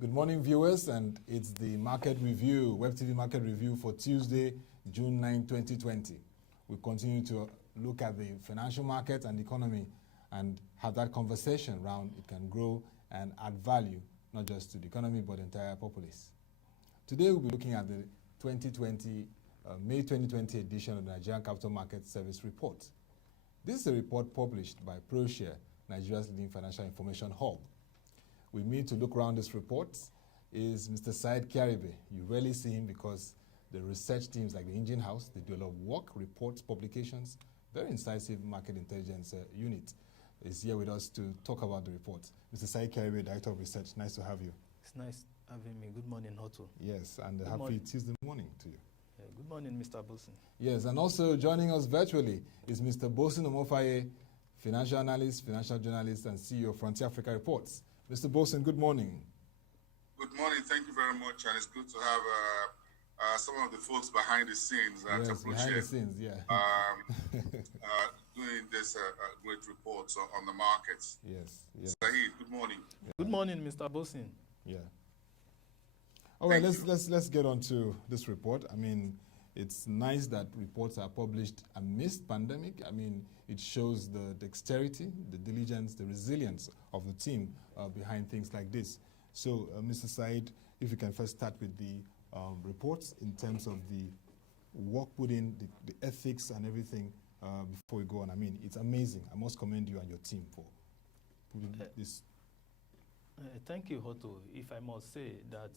Good morning, viewers, and it's the market review, WebTV market review for Tuesday, June 9, 2020. We continue to look at the financial market and the economy and have that conversation around it can grow and add value, not just to the economy, but the entire populace. Today, we'll be looking at the May 2020 edition of the Nigerian Capital Market Service Report. This is a report published by Proshare, Nigeria's leading financial information hub. With me to look around this report is Mr. Saheed Kiaribe. You rarely see him because the research teams like the Engine House, they do a lot of work, reports, publications, very incisive market intelligence unit is here with us to talk about the report. Mr. Saheed Kiaribe, Director of Research, nice to have you. It's nice having me. Good morning, Otto. Yes, and happy Tuesday morning to you. Good morning, Mr. Boason. Yes, and also joining us virtually is Mr. Boason Omofaye, financial analyst, financial journalist, and CEO of Frontier Africa Reports. Mr. Boason, good morning. Good morning. Thank you very much, and it's good to have some of the folks behind the scenes at yes, behind the scenes, yeah. Doing this great reports on the markets. Yes, yes. Saheed, good morning. Yeah. Good morning, Mr. Boason. Yeah. All right, let's get on to this report. I mean, it's nice that reports are published amidst pandemic. I mean, it shows the dexterity, the diligence, the resilience of the team behind things like this. So, Mr. Saheed, if you can first start with the reports in terms of the work put in, the ethics and everything before we go on. I mean, it's amazing. I must commend you and your team for putting this. Thank you, Otto. If I must say that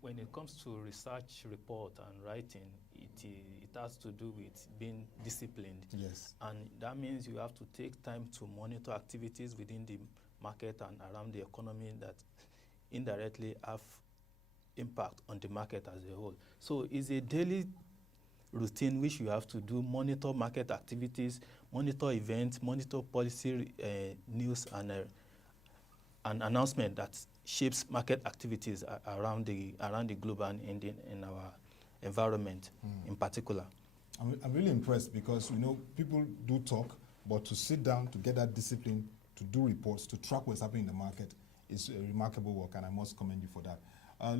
when it comes to research report and writing, it has to do with being disciplined. Yes. And that means you have to take time to monitor activities within the market and around the economy that indirectly have impact on the market as a whole. So it's a daily routine which you have to do, monitor market activities, monitor events, monitor policy news and an announcement that shapes market activities around the globe and in our environment in particular. I'm really impressed because, you know, people do talk, but to sit down, to get that discipline, to do reports, to track what's happening in the market is a remarkable work, and I must commend you for that.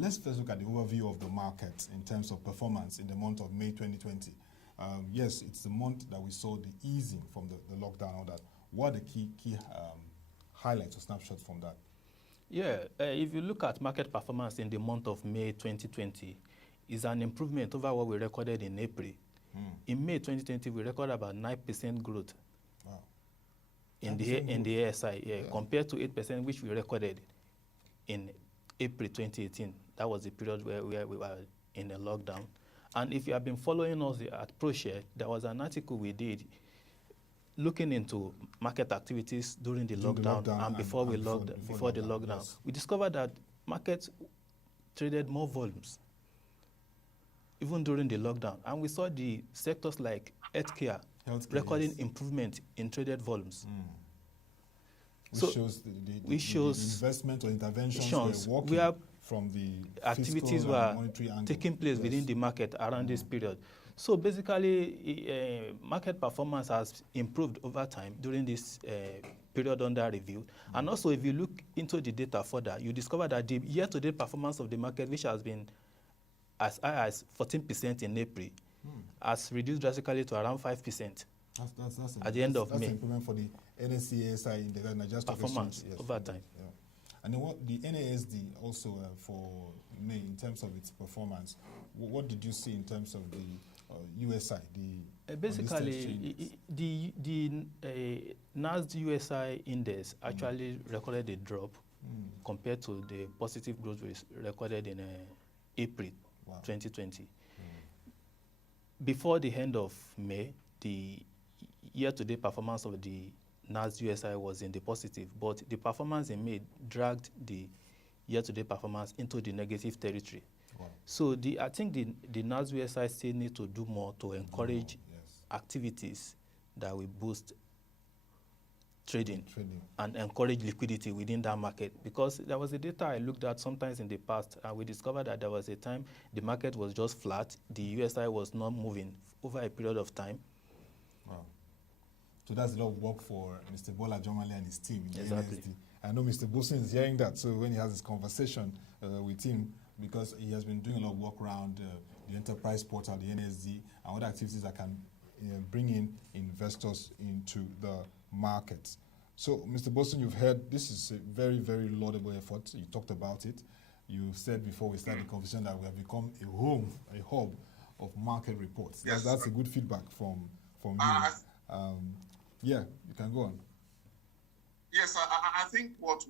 Let's first look at the overview of the market in terms of performance in the month of May 2020. Yes, it's the month that we saw the easing from the lockdown, all that. What are the key highlights or snapshots from that? Yeah, if you look at market performance in the month of May 2020, is an improvement over what we recorded in April. In May 2020, we recorded about 9% growth. Wow. In the ASI, compared to 8% which we recorded in April 2018. That was the period where we were in a lockdown. And if you have been following us at ProShare, there was an article we did looking into market activities during the lockdown and before the lockdown. Yes. We discovered that markets traded more volumes even during the lockdown. And we saw the sectors like healthcare recording improvement in traded volumes. Which shows the investment or interventions were working from the activities were taking place within the market around this period. So basically, market performance has improved over time during this period under review. And also, if you look into the data further, you discover that the year-to-date performance of the market, which has been as high as 14% in April, has reduced drastically to around 5%. That's at the end of May. That's improvement for the NASD in the Nigerian Stock performance Exchange. Yes, over time. Yeah. And then what the NASD also for May in terms of its performance, what did you see in terms of the USI? Basically, the NASD USI index actually recorded a drop compared to the positive growth recorded in April 2020. Before the end of May, the year-to-date performance of the NASD USI was in the positive, but the performance in May dragged the year-to-date performance into the negative territory. Wow. So I think the NASD USI still need to do more to encourage activities that will boost trading and encourage liquidity within that market. Because there was a data I looked at sometimes in the past, and we discovered that there was a time the market was just flat, the USI was not moving over a period of time. Wow. So that's a lot of work for Mr. Bola Jomale and his team in the NASD. I know Mr. Boason is hearing that, so when he has this conversation with him, because he has been doing a lot of work around the enterprise portal, the NASD, and other activities that can bring in investors into the market. So, Mr. Boason, you've heard this is a very, very laudable effort. You talked about it. You said before we started the conversation that we have become a hub of market reports. Yes. That's a good feedback from you. Yeah, you can go on. Yes, I think what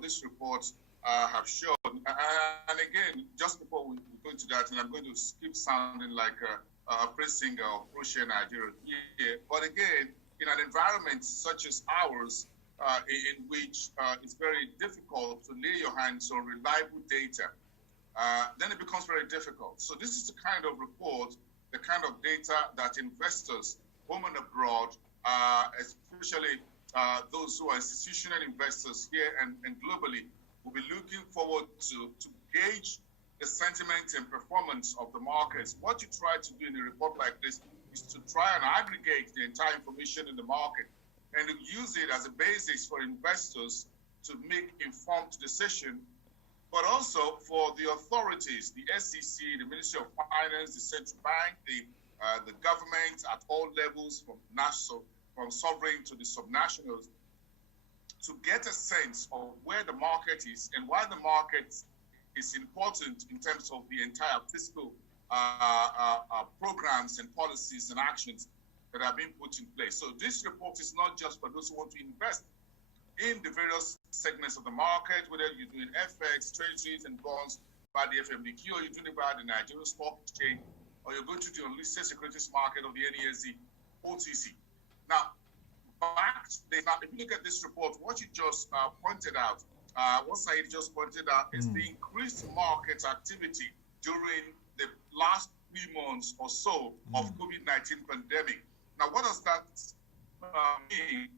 this report have shown, and again, just before we go into that, and I'm going to skip sounding like a praise singer of Proshare Nigeria here, but again, in an environment such as ours, in which it's very difficult to lay your hands on reliable data, then it becomes very difficult. So this is the kind of report, the kind of data that investors, home and abroad, especially those who are institutional investors here and globally, will be looking forward to gauge the sentiment and performance of the markets. What you try to do in a report like this is to try and aggregate the entire information in the market and to use it as a basis for investors to make informed decisions, but also for the authorities, the SEC, the Ministry of Finance, the Central Bank, the government at all levels, from national, from sovereign to the subnationals, to get a sense of where the market is and why the market is important in terms of the entire fiscal programs and policies and actions that are being put in place. So this report is not just for those who want to invest in the various segments of the market, whether you're doing FX, treasuries and bonds by the FMDQ, or you're doing it by the Nigerian Stock Exchange, or you're going to the unlisted securities market of the NASD OTC. Now, if you look at this report, what you just pointed out, what Saheed just pointed out, is the increased market activity during the last 3 months or so of COVID-19 pandemic. Now, what does that mean?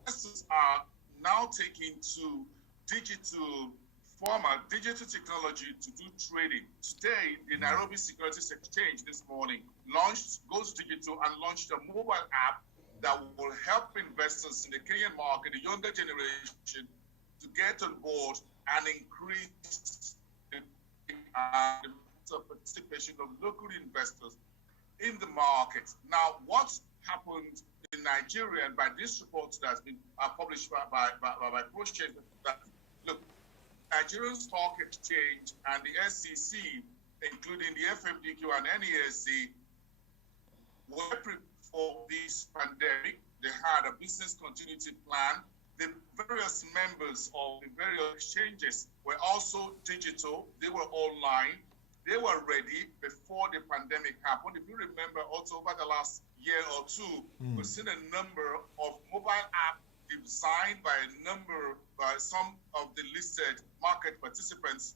Investors are now taking to digital technology to do trading. Today, the Nairobi Securities Exchange this morning goes digital and launched a mobile app that will help investors in the Kenyan market, the younger generation, to get on board and increase the participation of local investors in the market. Now, what's happened in Nigeria, and by this report that's been published by Proshare, that look, Nigerian Stock Exchange and the SEC, including the FMDQ and NASD, were for this pandemic. They had a business continuity plan. The various members of the various exchanges were also digital. They were online. They were ready before the pandemic happened. If you remember, also over the last year or two, we've seen a number of mobile apps designed by some of the listed market participants,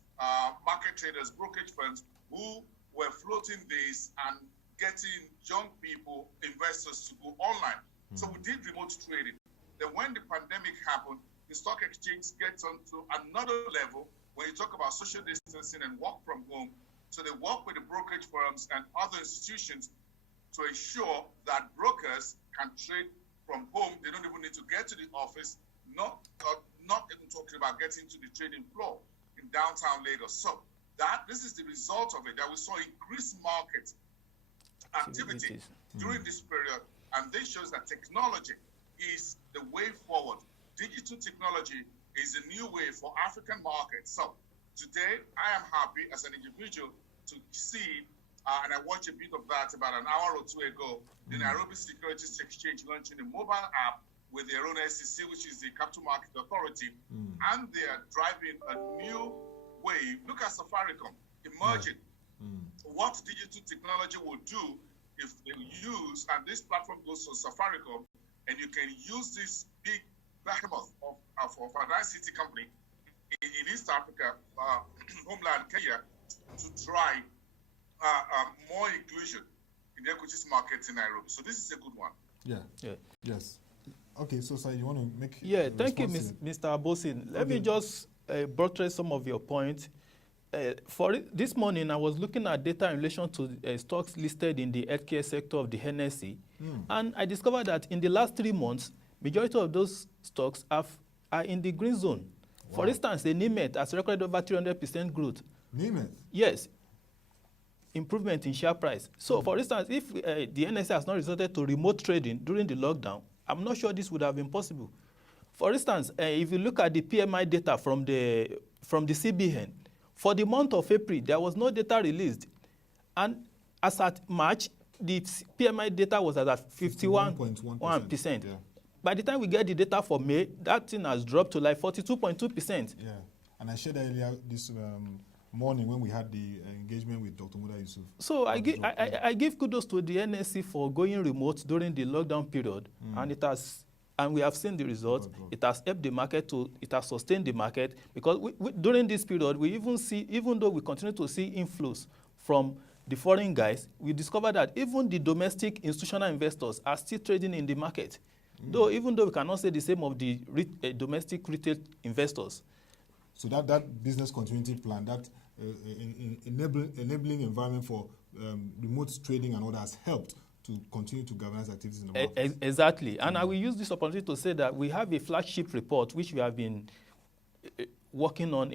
market traders, brokerage firms, who were floating this and getting young people, investors, to go online. So we did remote trading. Then when the pandemic happened, the stock exchange gets onto another level when you talk about social distancing and work from home. So they work with the brokerage firms and other institutions to ensure that brokers can trade from home. They don't even need to get to the office, not even talking about getting to the trading floor in downtown Lagos. So this is the result of it, that we saw increased market activity during this period, and this shows that technology is the way forward. Digital technology is a new way for African markets. So today, I am happy as an individual to see, and I watched a bit of that about an hour or two ago, the Nairobi Securities Exchange launching a mobile app with their own SEC, which is the Capital Market Authority, and they are driving a new wave. Look at Safaricom emerging. What digital technology will do if they use, and this platform goes to Safaricom, and you can use this big behemoth of an ICT company in East Africa, homeland Kenya, to drive more inclusion in the equities markets in Nairobi. So this is a good one. Yes. Okay, so sir, you want to make... Thank you, Mr. Boason. Let me just buttress some of your points. This morning, I was looking at data in relation to stocks listed in the healthcare sector of the NSC, and I discovered that in the last 3 months, majority of those stocks are in the green zone. Wow. For instance, the NIMET has recorded over 300% growth. NIMET? Yes. Improvement in share price. So, for instance, if the NSA has not resorted to remote trading during the lockdown, I'm not sure this would have been possible. For instance, if you look at the PMI data from the CBN, for the month of April, there was no data released. And as at March, the PMI data was at 51.1%. Yeah. By the time we get the data for May, that thing has dropped to like 42.2%. Yeah, and I shared earlier this morning when we had the engagement with Dr. Muda Yusuf. So I give kudos to the NSC for going remote during the lockdown period, and we have seen the results. It has helped the market it has sustained the market, because during this period, we even though we continue to see inflows from the foreign guys, we discovered that even the domestic institutional investors are still trading in the market. Even though we cannot say the same of the domestic retail investors. So that business continuity plan, that enabling environment for remote trading and all that has helped to continue to galvanize activities in the market. Exactly. And I will use this opportunity to say that we have a flagship report which we have been working on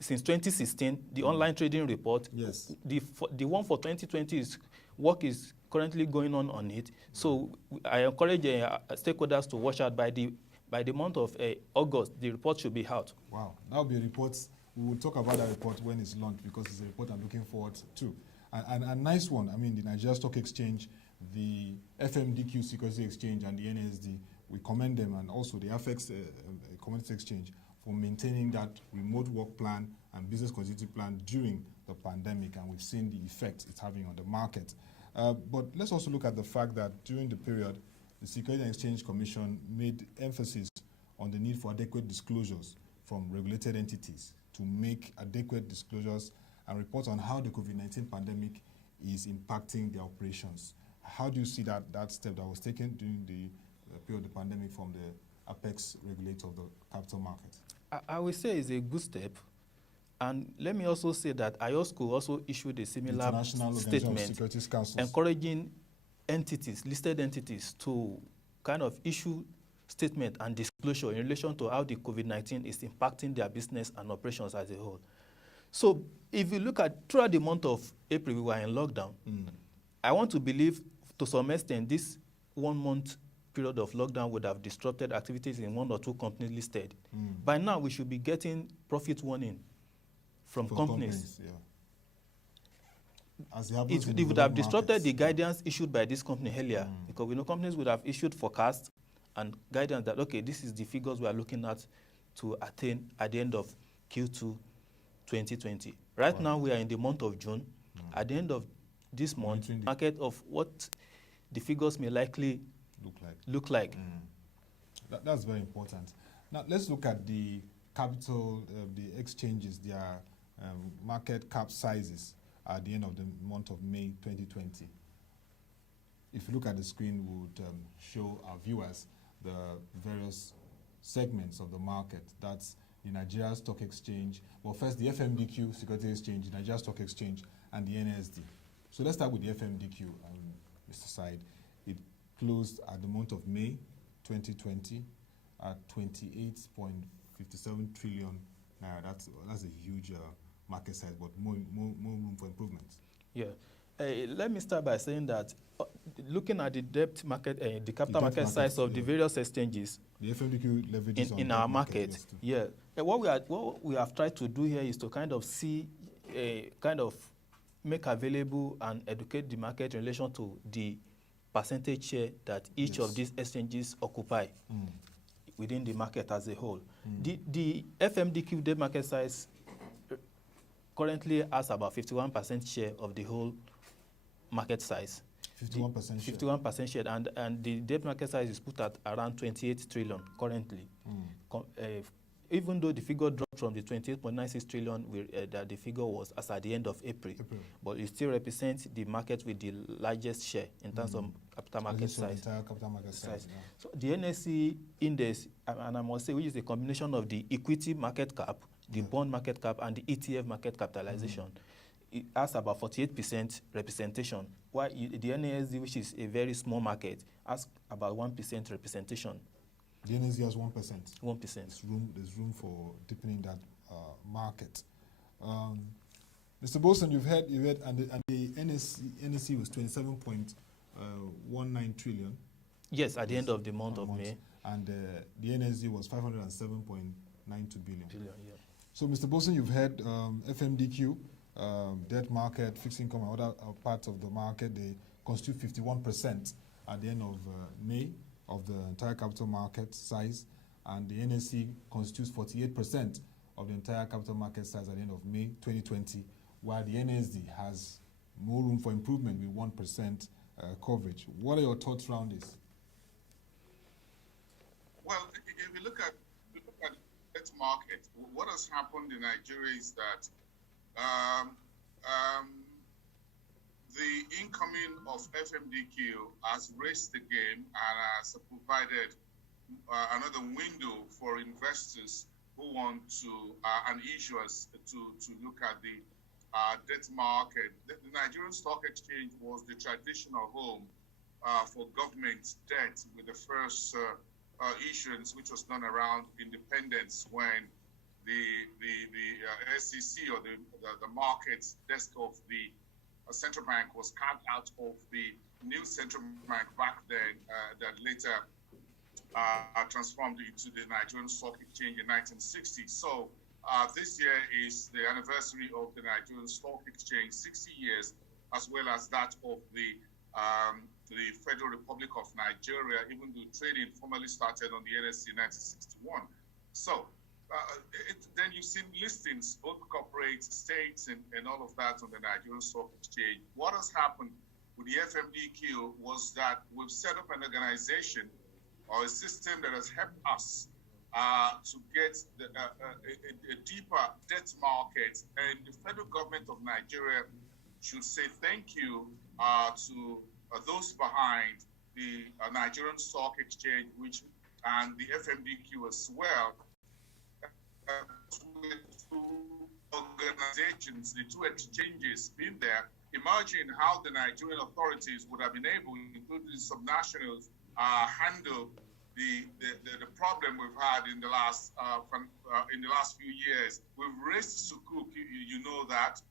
since 2016, the online trading report. Yes. The one for 2020 work is currently going on it. So I encourage stakeholders to watch out. By the month of August, the report should be out. Wow, that will be a report. We will talk about that report when it's launched, because it's a report I'm looking forward to. And a nice one. I mean, the Nigerian Stock Exchange, the FMDQ Securities Exchange, and the NASD, we commend them, and also the FX Commodities Exchange, for maintaining that remote work plan and business continuity plan during the pandemic, and we've seen the effect it's having on the market. But let's also look at the fact that during the period, the Securities and Exchange Commission made emphasis on the need for adequate disclosures from regulated entities to make adequate disclosures and report on how the COVID-19 pandemic is impacting their operations. How do you see that step that was taken during the period of the pandemic from the apex regulator of the capital market? I will say it's a good step. And let me also say that IOSCO also issued a similar statement encouraging entities, listed entities, to kind of issue statement and disclosure in relation to how the COVID-19 is impacting their business and operations as a whole. So if you look at throughout the month of April, we were in lockdown. I want to believe to some extent this 1 month period of lockdown would have disrupted activities in 1 or 2 companies listed. By now, we should be getting profit warning from companies. Yeah. It would have disrupted the guidance issued by this company earlier, because we know companies would have issued forecasts and guidance that, okay, this is the figures we are looking at to attain at the end of Q2 2020. Right now, we are in the month of June. At the end of this month, market of what the figures may likely look like. That's very important. Now, let's look at the capital, the exchanges, their market cap sizes at the end of the month of May 2020. If you look at the screen, we would show our viewers the various segments of the market. That's the Nigerian Stock Exchange. Well, first, the FMDQ Securities Exchange, the Nigerian Stock Exchange, and the NASD. So let's start with the FMDQ, Mr. Saheed. It closed at the month of May 2020 at 28.57 trillion naira. That's a huge market size, but more room for improvement. Yeah. Let me start by saying that looking at the debt market, the capital market size of the various exchanges, the FMDQ leverages in our market. Yeah. What we have tried to do here is to kind of see, kind of make available and educate the market in relation to the percentage share that each of these exchanges occupy within the market as a whole. The FMDQ debt market size currently has about 51% share of the whole market size. 51% share. 51% share, and the debt market size is put at around 28 trillion currently. Even though the figure dropped from the 28.96 trillion that the figure was as at the end of April, but it still represents the market with the largest share in terms of capital market size. Entire capital market size. Yeah. So the NSE index, and I must say, which is a combination of the equity market cap, the bond market cap, and the ETF market capitalization, it has about 48% representation, while the NASD, which is a very small market, has about 1% representation. The NASD has 1%. 1%. There's room for deepening that market. Mr. Boason, you've heard, and the NSE was 27.19 trillion. Yes, at the end of the month of May. And the NSD was 507.92 billion. Yeah. So, Mr. Boason, you've heard FMDQ, debt market, fixed income, and other parts of the market, they constitute 51% at the end of May of the entire capital market size, and the NSE constitutes 48% of the entire capital market size at the end of May 2020, while the NASD has more room for improvement with 1% coverage. What are your thoughts around this? Well, if you look at that market, what has happened in Nigeria is that the incoming of FMDQ has raised the game and has provided another window for investors who want to and issuers to look at the debt market. The Nigerian Stock Exchange was the traditional home for government debt, with the first issuance, which was done around independence, when the SEC, or the markets desk of the central bank, was carved out of the new central bank back then, that later transformed into the Nigerian Stock Exchange in 1960. So this year is the anniversary of the Nigerian Stock Exchange, 60 years, as well as that of the Federal Republic of Nigeria, even though trading formally started on the NSE in 1961. So then you've seen listings, both corporate, states, and all of that on the Nigerian Stock Exchange. What has happened with the FMDQ was that we've set up an organization or a system that has helped us to get a deeper debt market, and the federal government of Nigeria should say thank you to those behind the Nigerian Stock Exchange, and the FMDQ as well. With two organizations, the two exchanges being there, imagine how the Nigerian authorities would have been able, including the subnationals, handle the problem we've had in the last few years. We've raised Sukuk, you know that,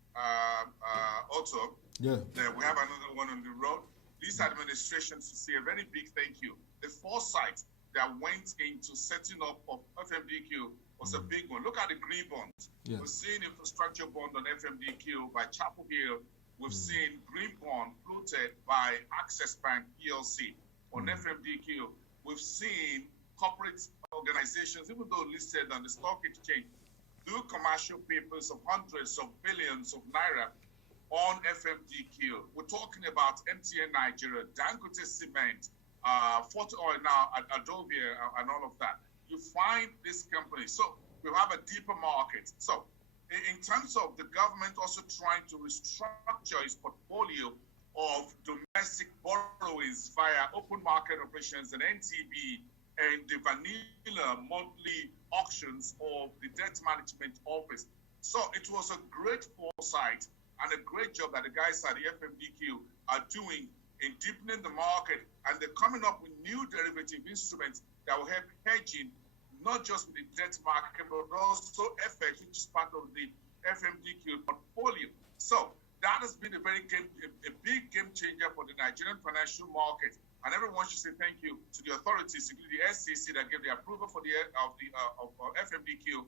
Otto. Yeah. We have another one on the road. These administrations to say a very big thank you. The foresight that went into setting up of FMDQ was a big one. Look at the green bond. Yeah. We've seen infrastructure bond on FMDQ by Chapel Hill. We've seen green bond floated by Access Bank PLC on FMDQ. We've seen corporate organizations, even though listed on the stock exchange, do commercial papers of hundreds of billions of naira on FMDQ. We're talking about MTN Nigeria, Dangote Cement, Fort Oil now, Adobe, and all of that. You find this company. So we have a deeper market. So in terms of the government also trying to restructure its portfolio of domestic borrowings via open market operations and NTB and the vanilla monthly auctions of the debt management office. So it was a great foresight and a great job that the guys at the FMDQ are doing in deepening the market, and they're coming up with new derivative instruments that will help hedging, not just with the debt market, but also FX, which is part of the FMDQ portfolio. So that has been a big game changer for the Nigerian financial market, and everyone should say thank you to the authorities, including the SEC, that gave the approval for the FMDQ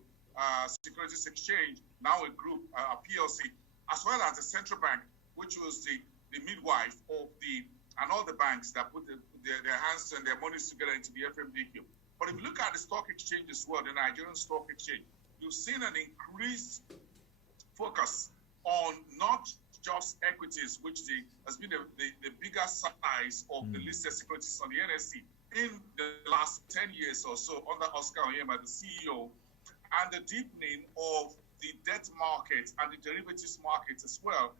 Securities Exchange, now a group, a PLC, as well as the central bank, which was the midwife of and all the banks that put their hands and their monies together into the FMDQ. But if you look at the stock exchange as well, the Nigerian Stock Exchange, you've seen an increased focus on not just equities, which has been the bigger size of the listed securities on the NSE in the last 10 years or so under Oscar Onyema, the CEO, and the deepening of the debt market and the derivatives market as well.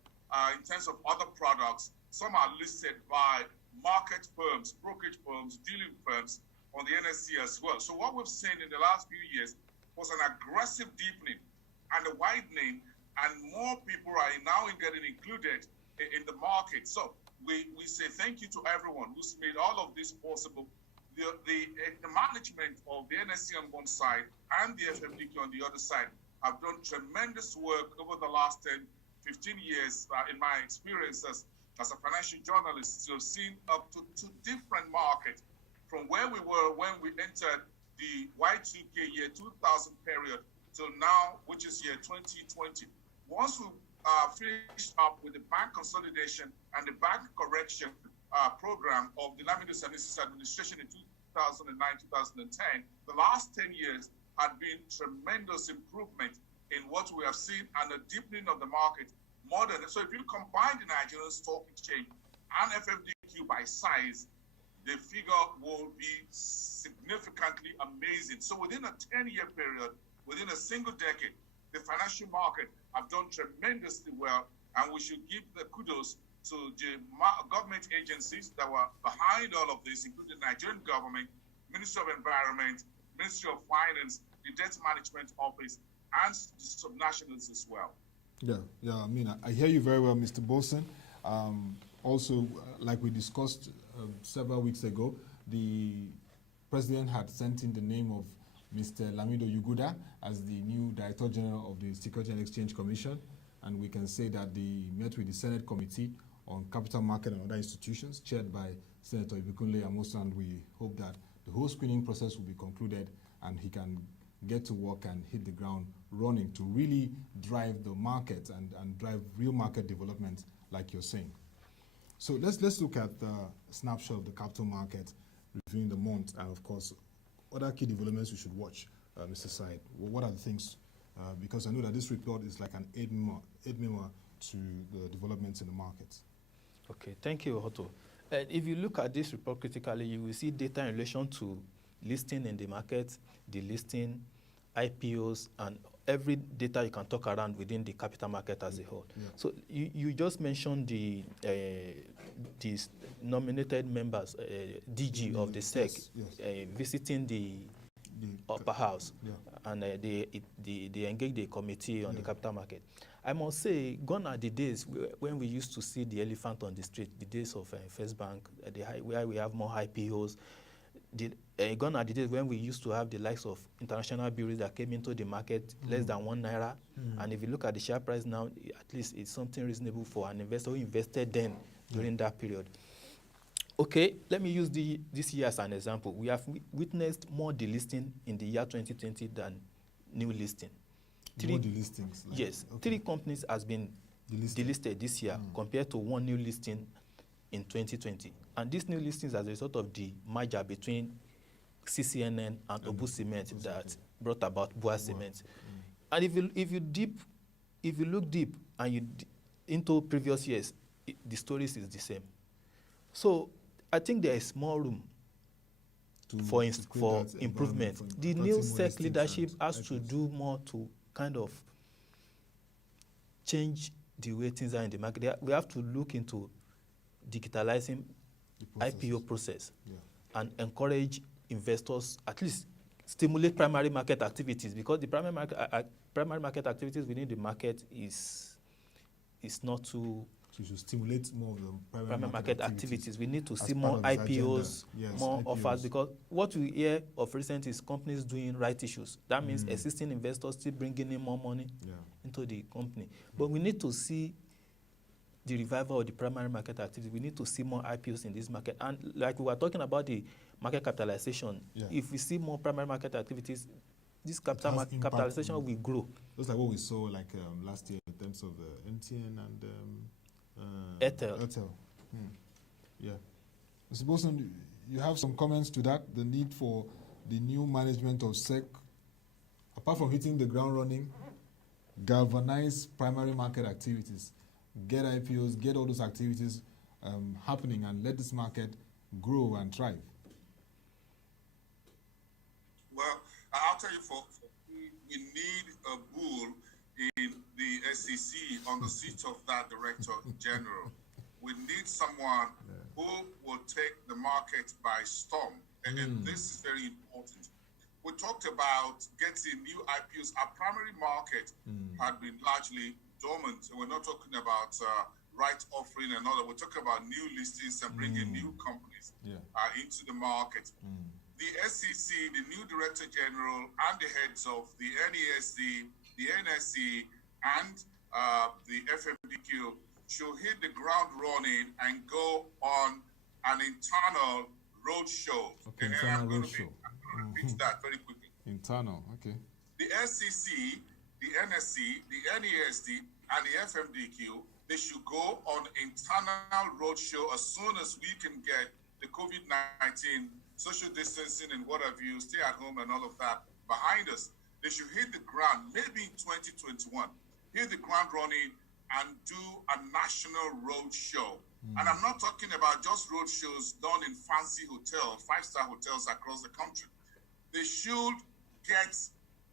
In terms of other products, some are listed by market firms, brokerage firms, dealing firms on the NSE as well. So what we've seen in the last few years was an aggressive deepening and a widening and more people are now getting included in the market. So we say thank you to everyone who's made all of this possible. The management of the NSC on one side and the FMDQ on the other side have done tremendous work over the last 10, 15 years in my experience as a financial journalist. So seen up to two different markets from where we were when we entered the Y2K year 2000 period till now, which is year 2020. Once we finished up with the bank consolidation and the bank correction program of the Lamido Yuguda administration in 2009-2010, the last 10 years had been tremendous improvement in what we have seen and a deepening of the market. So if you combine the Nigerian Stock Exchange and FMDQ by size, the figure will be significantly amazing. So within a 10-year period, within a single decade, the financial market have done tremendously well, and we should give the kudos to the government agencies that were behind all of this, including the Nigerian government, Ministry of Environment, Ministry of Finance, the Debt Management Office, and the subnationals as well. Yeah, I mean, I hear you very well, Mr. Boason. Also, like we discussed several weeks ago, the president had sent in the name of Mr. Lamido Yuguda as the new Director General of the Securities and Exchange Commission, and we can say that they met with the Senate Committee on Capital Market and Other Institutions, chaired by Senator Ibikunle Amosu, and we hope that the whole screening process will be concluded and he can get to work and hit the ground running to really drive the market and drive real market development, like you're saying. So let's look at the snapshot of the capital market reviewing the month, and of course, other key developments we should watch, Mr. Saheed. What are the things? Because I know that this report is like an aid memo to the developments in the markets. Okay, thank you, Otto. If you look at this report critically, you will see data in relation to listing in the market, the listing, IPOs, and every data you can talk around within the capital market as a whole. Yeah. So you just mentioned the nominated members, DG of the SEC, yes. Visiting the upper house, and they engage the committee on the capital market. I must say, gone are the days when we used to see the elephant on the street, the days of First Bank, where we have more IPOs. Gone are the days when we used to have the likes of international bureaus that came into the market less than £1. And if you look at the share price now, at least it's something reasonable for an investor who invested then during that period. Okay, let me use this year as an example. We have witnessed more delisting in the year 2020 than new listing. More delistings? Like, yes, okay. 3 companies has been delisted this year compared to 1 new listing in 2020. And these new listings as a result of the merger between CCNN and Obu Cement that brought about Boa Cement. And if you look deep and into previous years, the stories is the same. So I think there is more room for improvement. The new SEC leadership has to do more to kind of change the way things are in the market. We have to look into digitalizing IPO process and encourage investors, at least stimulate primary market activities, because the primary market activities within the market is not too. So you should stimulate more of the primary market activities. We need to see more IPOs, more IPOs. Offers, because what we hear of recent is companies doing right issues. That means existing investors still bringing in more money into the company. But we need to see the revival of the primary market activity. We need to see more IPOs in this market. And like we were talking about the market capitalization, if we see more primary market activities, this capitalization will grow. Just like what we saw like last year in terms of MTN and Airtel. Yeah. Mr. Boason, you have some comments to that, the need for the new management of SEC, apart from hitting the ground running, galvanize primary market activities, get IPOs, get all those activities happening, and let this market grow and thrive? Well, I'll tell you, we need a bull in the SEC on the seat of that Director General. We need someone who will take the market by storm. And this is very important. we talked about getting new IPOs. Our primary market had been largely dormant. And we're not talking about right offering and all that. We're talking about new listings and bringing new companies into the market. The SEC, the new Director General, and the heads of the NASD, the NSE, and the FMDQ should hit the ground running and go on an internal roadshow. Okay, and internal I'm going roadshow. to repeat that very quickly. Internal, okay. The SEC, the NSE, the NASD, and the FMDQ, they should go on internal roadshow as soon as we can get the COVID-19 social distancing and what have you, stay at home and all of that behind us. They should hit the ground, maybe in 2021, hit the ground running and do a national roadshow. And I'm not talking about just roadshows done in fancy hotels, 5-star hotels across the country. They should get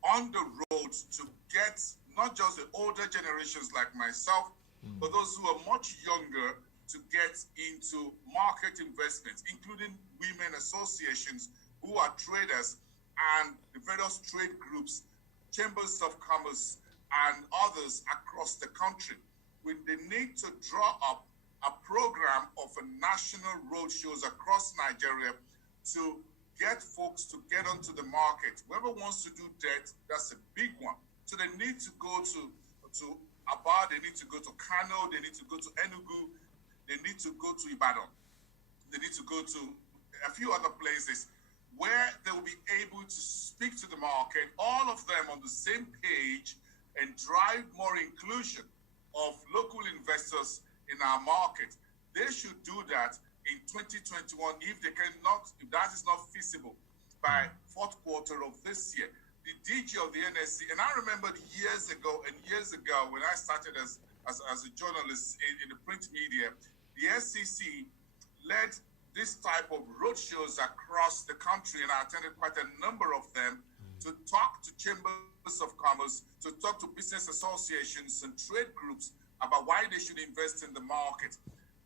on the road to get not just the older generations like myself, but those who are much younger to get into market investments, including women associations who are traders and the various trade groups, chambers of commerce, and others across the country. They need to draw up a program of a national roadshows across Nigeria to get folks to get onto the market. Whoever wants to do debt, that's a big one. So they need to go to Aba, they need to go to Kano, they need to go to Enugu, they need to go to Ibadan, they need to go to a few other places where they will be able to speak to the market, all of them on the same page, and drive more inclusion of local investors in our market. They should do that in 2021 if that is not feasible by fourth quarter of this year. The DG of the NSC, and I remember years ago when I started as a journalist in the print media, the SEC led this type of roadshows across the country, and I attended quite a number of them to talk to chambers of commerce, to talk to business associations and trade groups about why they should invest in the market.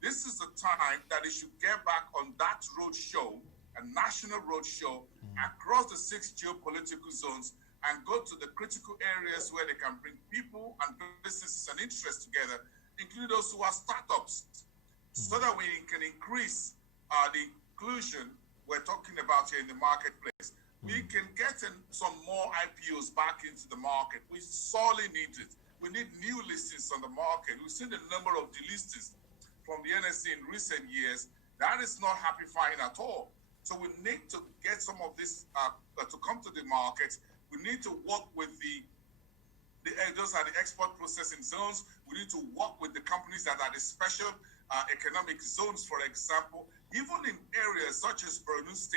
This is the time that they should get back on that roadshow, a national roadshow across the 6 geopolitical zones, and go to the critical areas where they can bring people and businesses and interests together, including those who are startups, so that we can increase the inclusion we're talking about here in the marketplace. We can get some more IPOs back into the market. We sorely need it. We need new listings on the market. We've seen the number of delistings from the NSC in recent years. That is not happifying at all. So we need to get some of this to come to the market. We need to work with those are the export processing zones. We need to work with the companies that are the special economic zones, for example, even in areas such as Borno State.